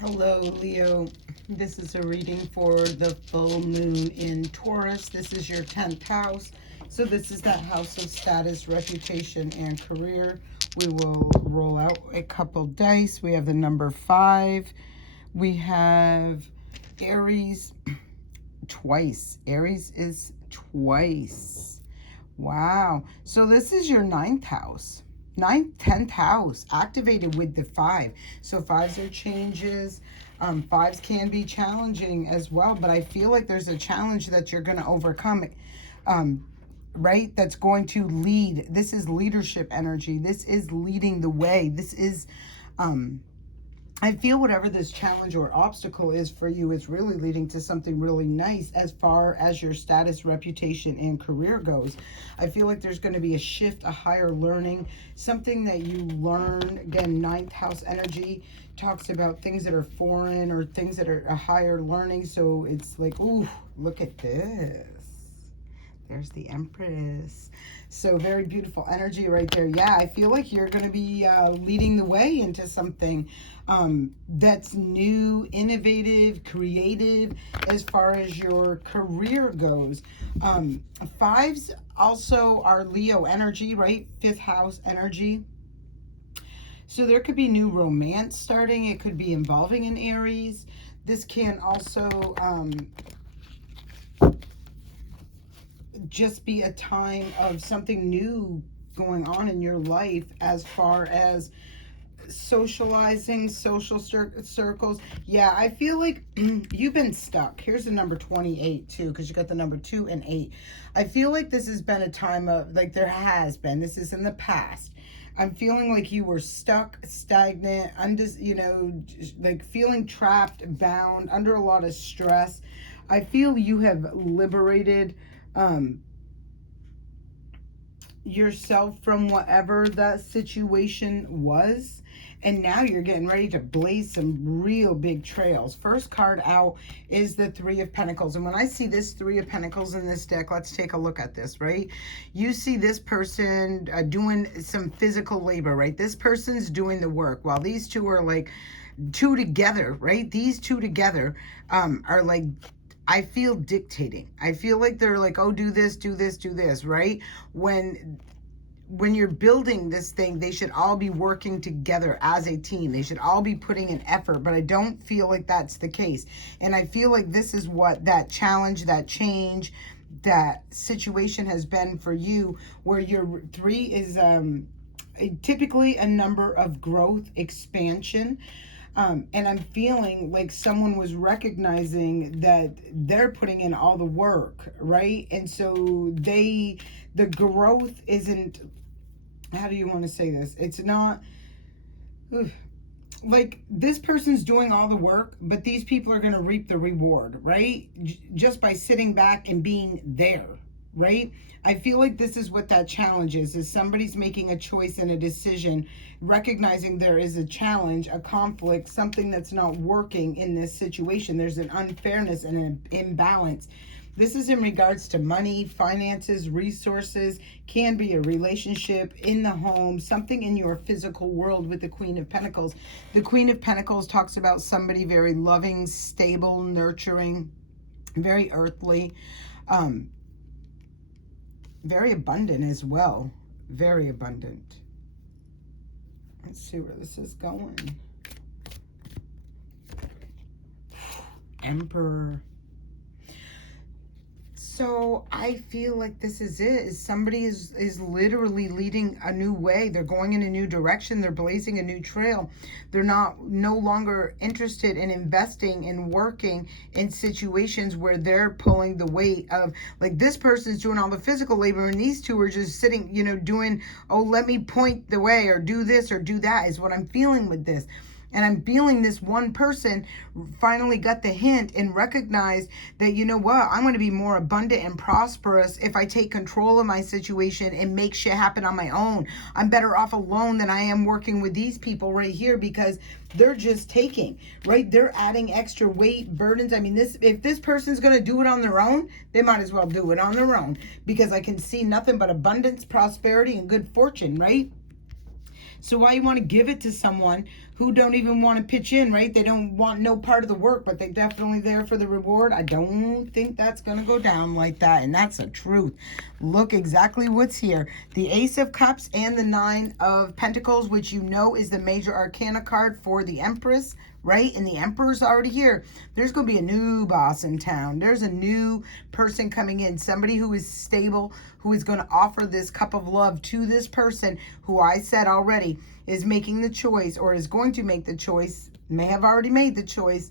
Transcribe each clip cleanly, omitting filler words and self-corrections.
Hello, Leo. This is a reading for the full moon in Taurus. This is your 10th house. So this is that house of status, reputation, and career. We will roll out a couple dice. We have the number 5. We have Aries twice. Aries is twice. Wow. So this is your 9th house. 9th, 10th house activated with the 5. So 5s are changes. 5s can be challenging as well, but I feel like there's a challenge that you're going to overcome, right? That's going to lead. This is leadership energy. This is leading the way. This is, I feel whatever this challenge or obstacle is for you is really leading to something really nice as far as your status, reputation, and career goes. I feel like there's going to be a shift, a higher learning, something that you learn. Again, 9th house energy talks about things that are foreign or things that are a higher learning. So it's like, ooh, look at this. There's the Empress. So very beautiful energy right there. Yeah, I feel like you're going to be leading the way into something that's new, innovative, creative as far as your career goes. 5s also are Leo energy, right? 5th house energy. So there could be new romance starting. It could be involving an Aries. This can also just be a time of something new going on in your life as far as socializing, social circles. Yeah, I feel like you've been stuck. Here's the number 28 too, because you got the number 2 and 8. I feel like this has been a time of, like there has been, this is in the past. I'm feeling like you were stuck, stagnant, like feeling trapped, bound, under a lot of stress. I feel you have liberated yourself from whatever that situation was, and now you're getting ready to blaze some real big trails. First card out is the 3 of Pentacles, and when I see this 3 of Pentacles in this deck, let's take a look at this, right? You see this person doing some physical labor, right? This person's doing the work while these two are like two together, right? These two together are like, I feel dictating. I feel like they're like, oh, do this, do this, do this, right? When you're building this thing, they should all be working together as a team. They should all be putting an effort, but I don't feel like that's the case. And I feel like this is what that challenge, that change, that situation has been for you, where your 3 is typically a number of growth, expansion. And I'm feeling like someone was recognizing that they're putting in all the work, right? And so the growth isn't, how do you want to say this? It's not, like this person's doing all the work, but these people are going to reap the reward, right? Just by sitting back and being there, right? I feel like this is what that challenge is somebody's making a choice and a decision, recognizing there is a challenge, a conflict, something that's not working in this situation. There's an unfairness and an imbalance. This is in regards to money, finances, resources, can be a relationship in the home, something in your physical world with the Queen of Pentacles. The Queen of Pentacles talks about somebody very loving, stable, nurturing, very earthly, very abundant as well. Very abundant. Let's see where this is going. Emperor. So I feel like this is it. Is somebody is literally leading a new way. They're going in a new direction. They're blazing a new trail. They're no longer interested in investing and working in situations where they're pulling the weight of, like this person's doing all the physical labor and these two are just sitting, doing, oh, let me point the way or do this or do that, is what I'm feeling with this. And I'm feeling this one person finally got the hint and recognized that, you know what, I'm going to be more abundant and prosperous if I take control of my situation and make shit happen on my own. I'm better off alone than I am working with these people right here, because they're just taking, right? They're adding extra weight, burdens. I mean, if this person's going to do it on their own, they might as well do it on their own, because I can see nothing but abundance, prosperity, and good fortune, right? So why you want to give it to someone who don't even want to pitch in, right? They don't want no part of the work, but they definitely there for the reward. I don't think that's going to go down like that, and that's the truth. Look exactly what's here. The Ace of Cups and the Nine of Pentacles, which you know is the major arcana card for the Empress, right? And the Emperor's already here. There's going to be a new boss in town. There's a new person coming in, somebody who is stable, who is going to offer this cup of love to this person who I said already is making the choice, or is going to make the choice, may have already made the choice,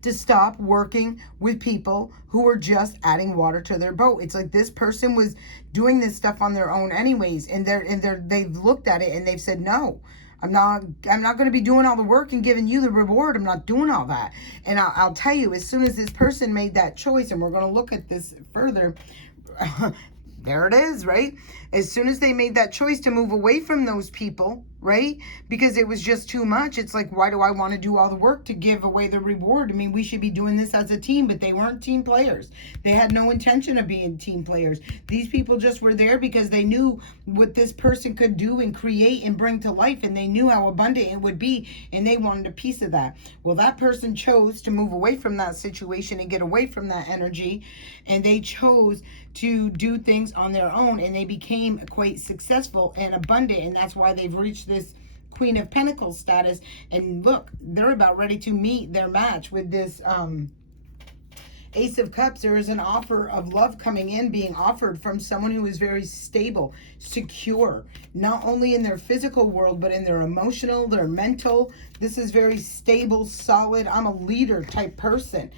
to stop working with people who are just adding water to their boat. It's like this person was doing this stuff on their own anyways, and they've looked at it and they've said, no, I'm not going to be doing all the work and giving you the reward. I'm not doing all that. And I'll tell you, as soon as this person made that choice, and we're going to look at this further, there it is, right? As soon as they made that choice to move away from those people, right? Because it was just too much. It's like, why do I want to do all the work to give away the reward? I mean, we should be doing this as a team, but they weren't team players. They had no intention of being team players. These people just were there because they knew what this person could do and create and bring to life, and they knew how abundant it would be, and they wanted a piece of that. Well, that person chose to move away from that situation and get away from that energy, and they chose to do things on their own, and they became quite successful and abundant, and that's why they've reached this Queen of Pentacles status. And look, they're about ready to meet their match with this Ace of Cups. There is an offer of love coming in, being offered from someone who is very stable, secure, not only in their physical world, but in their emotional, their mental. This is very stable, solid, I'm a leader type person.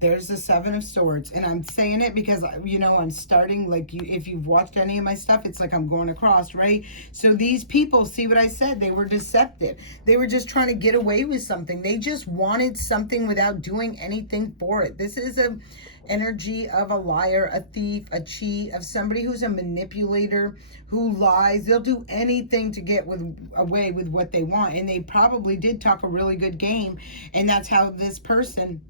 There's the Seven of Swords, and I'm saying it because, you know, I'm starting, like, if you've watched any of my stuff, it's like I'm going across, right? So these people, see what I said? They were deceptive. They were just trying to get away with something. They just wanted something without doing anything for it. This is a energy of a liar, a thief, a cheat, of somebody who's a manipulator, who lies. They'll do anything to get away with what they want, and they probably did talk a really good game, and that's how this person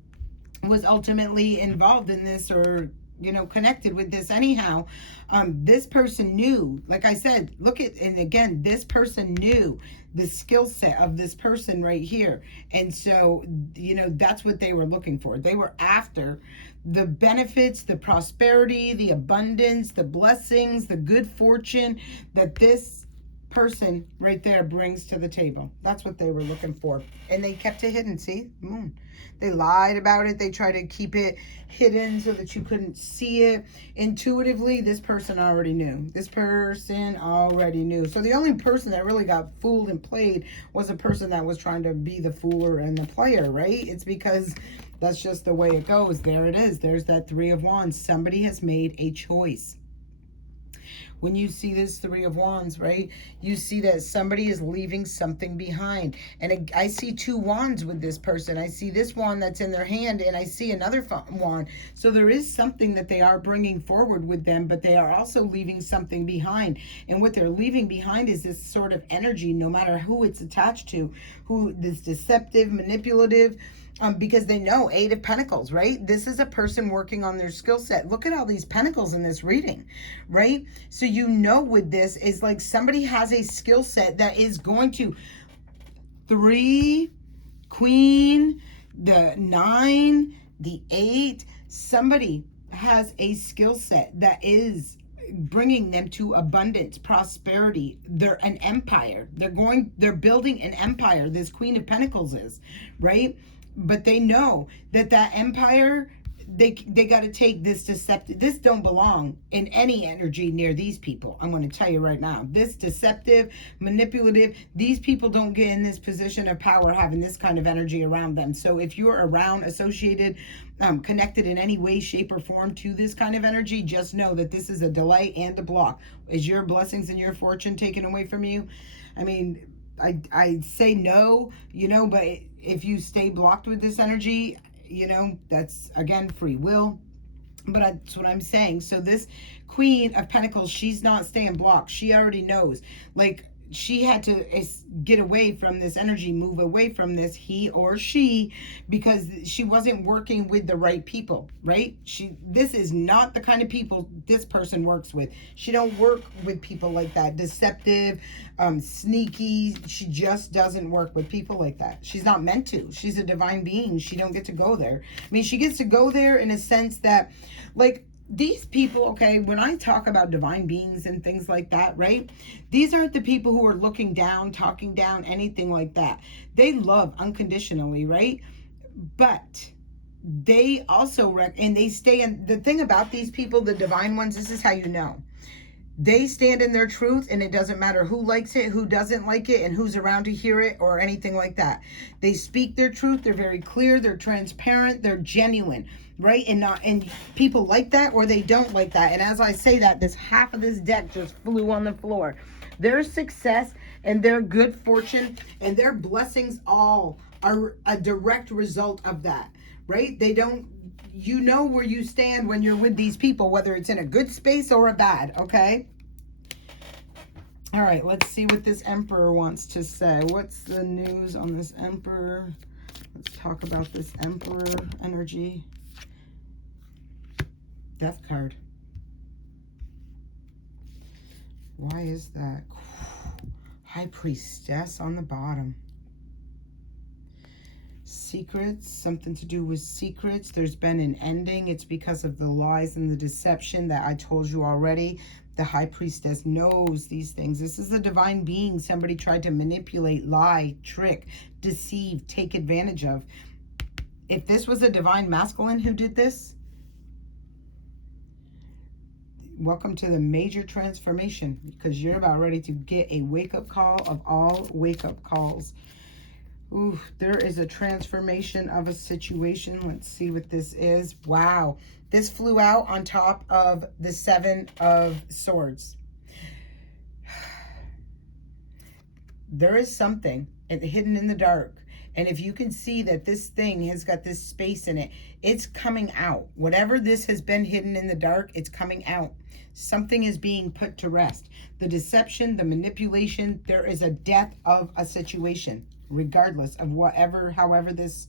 was ultimately involved in this, or, you know, connected with this anyhow. This person knew, like I said, look at, and again, this person knew the skill set of this person right here. And so, you know, that's what they were looking for. They were after the benefits, the prosperity, the abundance, the blessings, the good fortune that this person right there brings to the table. That's what they were looking for. And they kept it hidden. See? Moon. They lied about it. They tried to keep it hidden so that you couldn't see it. Intuitively, this person already knew. This person already knew. So the only person that really got fooled and played was a person that was trying to be the fooler and the player, right? It's because that's just the way it goes. There it is. There's that Three of Wands. Somebody has made a choice. When you see this Three of Wands, right, you see that somebody is leaving something behind. And I see two wands with this person. I see this wand that's in their hand, and I see another wand. So there is something that they are bringing forward with them, but they are also leaving something behind. And what they're leaving behind is this sort of energy, no matter who it's attached to, who is deceptive, manipulative, because they know, Eight of Pentacles, right? This is a person working on their skill set. Look at all these pentacles in this reading, right? So you know with this is like somebody has a skill set that is going to, 3, Queen, the 9, the 8, somebody has a skill set that is bringing them to abundance, prosperity. They're an empire. They're building an empire. This Queen of Pentacles is, right? But they know that empire, they got to take this deceptive. This don't belong in any energy near these people. I'm going to tell you right now. This deceptive, manipulative, these people don't get in this position of power having this kind of energy around them. So if you're around, associated, connected in any way, shape, or form to this kind of energy, just know that this is a delay and a block. Is your blessings and your fortune taken away from you? I mean, I say no, you know, but if you stay blocked with this energy, you know, that's, again, free will. But that's what I'm saying. So this Queen of Pentacles, she's not staying blocked. She already knows. Like, she had to get away from this energy, move away from this, he or she, because she wasn't working with the right people, right? This is not the kind of people this person works with. She don't work with people like that, deceptive, sneaky. She just doesn't work with people like that. She's not meant to. She's a divine being. She don't get to go there. I mean, she gets to go there in a sense that, like, these people, okay, when I talk about divine beings and things like that, right? These aren't the people who are looking down, talking down, anything like that. They love unconditionally, right? But they also, and they stay in, the thing about these people, the divine ones, this is how you know. They stand in their truth, and it doesn't matter who likes it, who doesn't like it, and who's around to hear it or anything like that. They speak their truth. They're very clear. They're transparent. They're genuine, right? And people like that or they don't like that. And as I say that, this half of this deck just flew on the floor. Their success and their good fortune and their blessings all are a direct result of that, right? They don't, you know where you stand when you're with these people, whether it's in a good space or a bad, okay? All right, let's see what this Emperor wants to say. What's the news on this Emperor? Let's talk about this Emperor energy. Death card. Why is that? High Priestess on the bottom. Secrets, something to do with secrets. There's been an ending. It's because of the lies and the deception that I told you already. The High Priestess knows these things. This is a divine being somebody tried to manipulate, lie, trick, deceive, take advantage of. If this was a divine masculine who did this, welcome to the major transformation, because you're about ready to get a wake-up call of all wake-up calls. Ooh, there is a transformation of a situation. Let's see what this is. Wow. This flew out on top of the Seven of Swords. There is something hidden in the dark. And if you can see that this thing has got this space in it, it's coming out. Whatever this has been hidden in the dark, it's coming out. Something is being put to rest. The deception, the manipulation, there is a death of a situation. Regardless of whatever, however this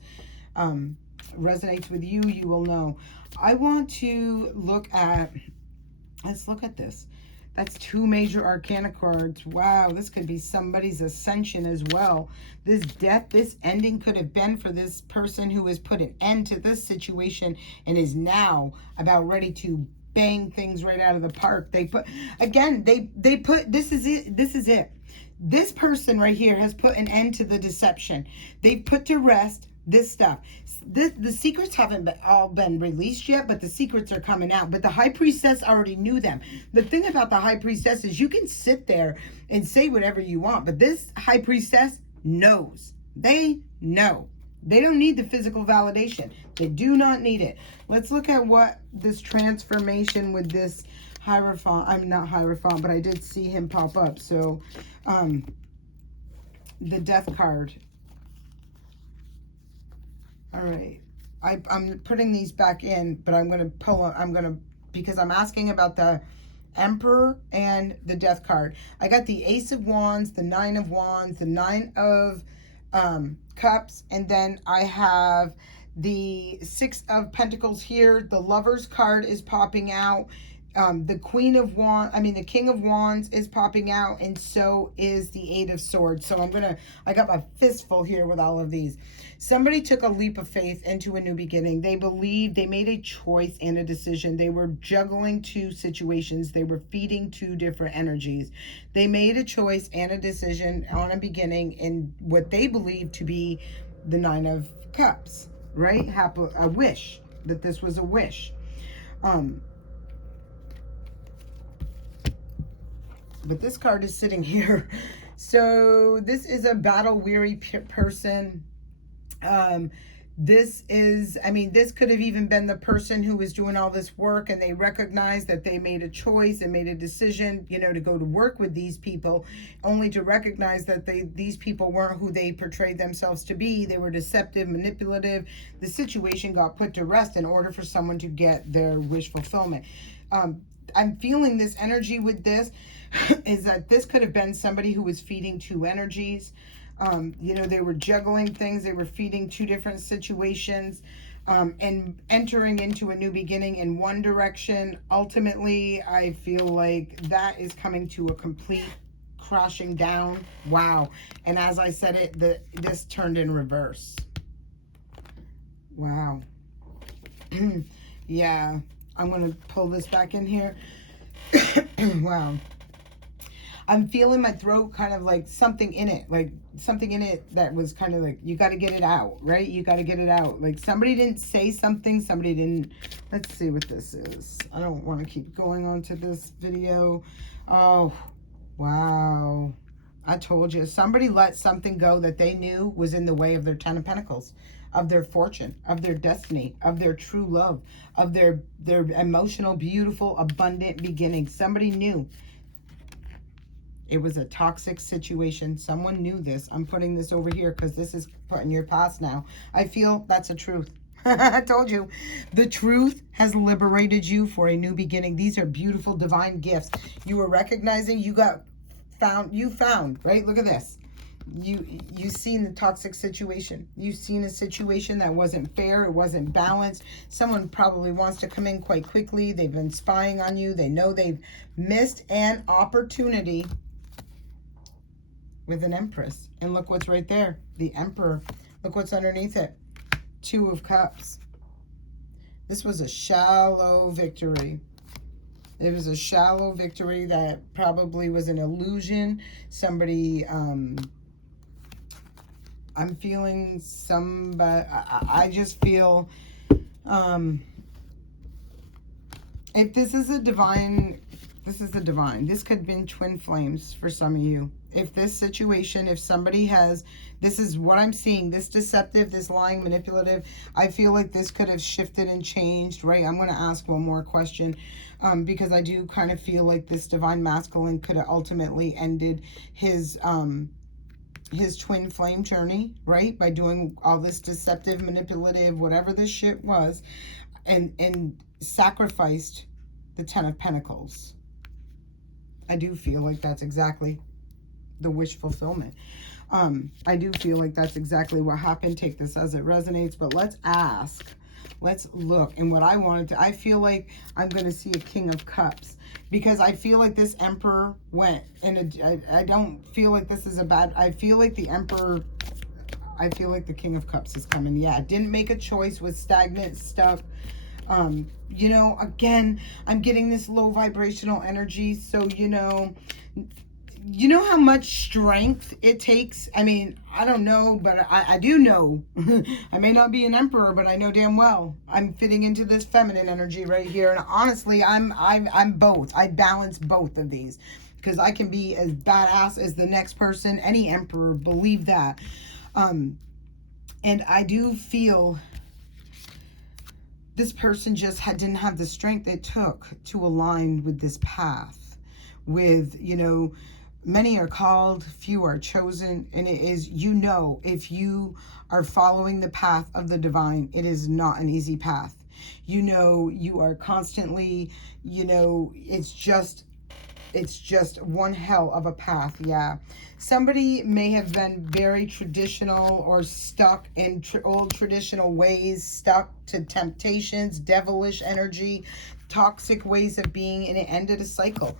resonates with you, you will know. I want to look at, let's look at this. That's two major arcana cards. Wow, this could be somebody's ascension as well. This death, this ending could have been for this person who has put an end to this situation and is now about ready to bang things right out of the park. They put, again, they put, this is it. This is it. This person right here has put an end to the deception. They've put to rest this stuff. The secrets haven't all been released yet, but the secrets are coming out. But the High Priestess already knew them. The thing about the High Priestess is you can sit there and say whatever you want, but this High Priestess knows. They know. They don't need the physical validation. They do not need it. Let's look at what this transformation with this Hierophant, I'm not Hierophant, but I did see him pop up. So, the Death card. All right. I'm putting these back in, but I'm going to pull, because I'm asking about the Emperor and the Death card. I got the Ace of Wands, the Nine of Wands, the Nine of Cups, and then I have the Six of Pentacles here. The Lover's card is popping out. The the King of Wands is popping out, and so is the Eight of Swords. So I got my fistful here with all of these. Somebody took a leap of faith into a new beginning. They believed, they made a choice and a decision. They were juggling two situations. They were feeding two different energies. They made a choice and a decision on a beginning in what they believed to be the Nine of Cups, right? A wish, that this was a wish. But this card is sitting here. So this is a battle-weary person. This could have even been the person who was doing all this work, and they recognized that they made a choice and made a decision, to go to work with these people, only to recognize that these people weren't who they portrayed themselves to be. They were deceptive, manipulative. The situation got put to rest in order for someone to get their wish fulfillment. I'm feeling this energy with this is that this could have been somebody who was feeding two energies. You know, they were juggling things. They were feeding two different situations, and entering into a new beginning in one direction. Ultimately, I feel like that is coming to a complete crashing down. Wow. And as I said it, this turned in reverse. Wow. Yeah. I'm going to pull this back in here. Wow. I'm feeling my throat kind of like something in it, that was kind of like, you got to get it out, right? You got to get it out. Like somebody didn't say something, somebody didn't. Let's see what this is. I don't want to keep going on to this video. Oh, wow. I told you, somebody let something go that they knew was in the way of their Ten of Pentacles, of their fortune, of their destiny, of their true love, of their emotional, beautiful, abundant beginning. Somebody knew. It was a toxic situation. Someone knew this. I'm putting this over here because this is put in your past now. I feel that's a truth. I told you. The truth has liberated you for a new beginning. These are beautiful divine gifts. You were recognizing you found, right? Look at this. You seen the toxic situation. You've seen a situation that wasn't fair. It wasn't balanced. Someone probably wants to come in quite quickly. They've been spying on you. They know they've missed an opportunity with an Empress. And look what's right there. The Emperor. Look what's underneath it. Two of Cups. This was a shallow victory. It was a shallow victory that probably was an illusion. Somebody, I'm feeling somebody, I just feel, if this is a divine, this could have been twin flames for some of you. If this situation, if somebody has, this is what I'm seeing, this deceptive, this lying, manipulative, I feel like this could have shifted and changed, right? I'm going to ask one more question, because I do kind of feel like this divine masculine could have ultimately ended his twin flame journey, right? By doing all this deceptive, manipulative, whatever this shit was, and sacrificed the Ten of Pentacles. I do feel like that's exactly the wish fulfillment. I do feel like that's exactly what happened. Take this as it resonates, but let's ask, let's look. And what I wanted to, I feel like I'm going to see a King of Cups, because I feel like this Emperor went, and I don't feel like this is a bad, I feel like the Emperor, I feel like the King of Cups is coming. Yeah, didn't make a choice, was stagnant, stuck. You know, again, I'm getting this low vibrational energy. So, you know how much strength it takes? I mean, I don't know, but I do know. I may not be an emperor, but I know damn well I'm fitting into this feminine energy right here. And honestly, I'm both. I balance both of these, because I can be as badass as the next person. Any emperor, believe that. And I do feel this person just didn't have the strength it took to align with this path. With, you know, many are called, few are chosen. And it is, you know, if you are following the path of the divine, it is not an easy path. You know, you are constantly, you know, it's just one hell of a path. Yeah. Somebody may have been very traditional or stuck in old traditional ways, stuck to temptations, devilish energy, toxic ways of being, and it ended a cycle.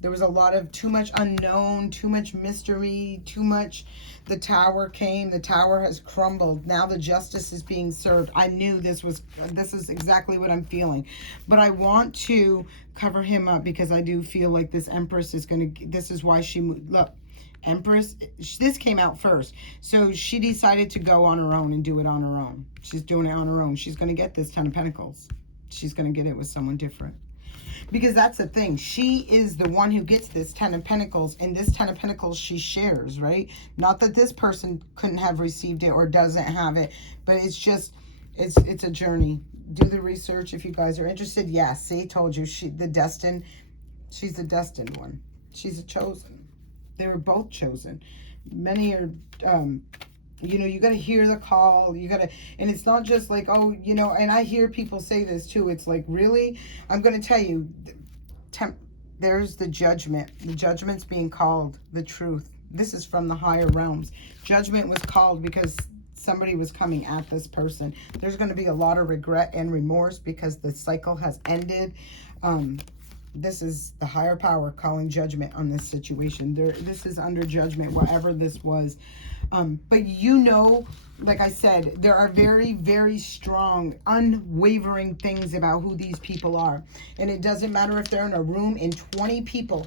There was a lot of too much unknown, too much mystery, too much. The tower came, the tower has crumbled. Now the justice is being served. I knew this is exactly what I'm feeling. But I want to cover him up, because I do feel like this Empress is going to, this is why she moved. Look, Empress, this came out first. So she decided to go on her own and do it on her own. She's doing it on her own. She's going to get this Ten of Pentacles. She's going to get it with someone different. Because that's the thing. She is the one who gets this Ten of Pentacles. And this Ten of Pentacles she shares, right? Not that this person couldn't have received it or doesn't have it. But it's just, it's a journey. Do the research if you guys are interested. Yeah, see, told you. She's the destined one. She's a chosen. They were both chosen. Many are... you know, you got to hear the call. You got to, and it's not just like, oh, you know, and I hear people say this too. It's like, really? I'm going to tell you, There's the judgment. The judgment's being called. The truth. This is from the higher realms. Judgment was called because somebody was coming at this person. There's going to be a lot of regret and remorse because the cycle has ended. This is the higher power calling judgment on this situation. This is under judgment, whatever this was. But you know, like I said, there are very, very strong, unwavering things about who these people are. And it doesn't matter if they're in a room and 20 people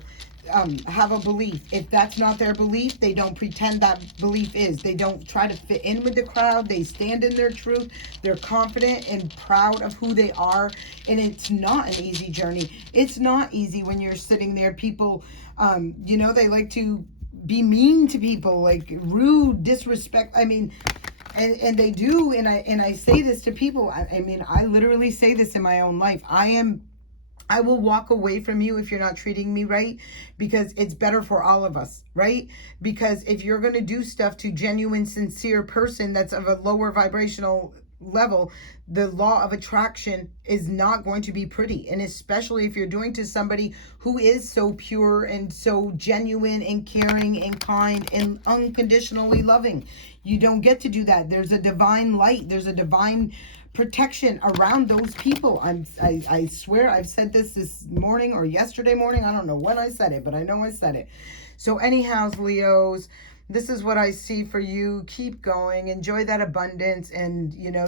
have a belief. If that's not their belief, they don't pretend that belief is. They don't try to fit in with the crowd. They stand in their truth. They're confident and proud of who they are. And it's not an easy journey. It's not easy when you're sitting there. People, you know, they like to be mean to people, like rude, disrespect. I mean, and they do. And I say this to people. I mean, I literally say this in my own life. I will walk away from you if you're not treating me right, because it's better for all of us, right? Because if you're going to do stuff to genuine, sincere person that's of a lower vibrational level, the law of attraction is not going to be pretty. And especially if you're doing to somebody who is so pure and so genuine and caring and kind and unconditionally loving. You don't get to do that. There's a divine light. There's a divine protection around those people. I swear I've said this morning or yesterday morning. I don't know when I said it, but I know I said it. So anyhow, Leos, this is what I see for you. Keep going. Enjoy that abundance, and you know,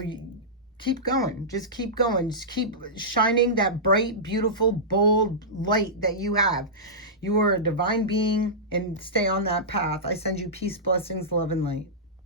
keep going. Just keep going. Just keep shining that bright, beautiful, bold light that you have. You are a divine being, and stay on that path. I send you peace, blessings, love, and light.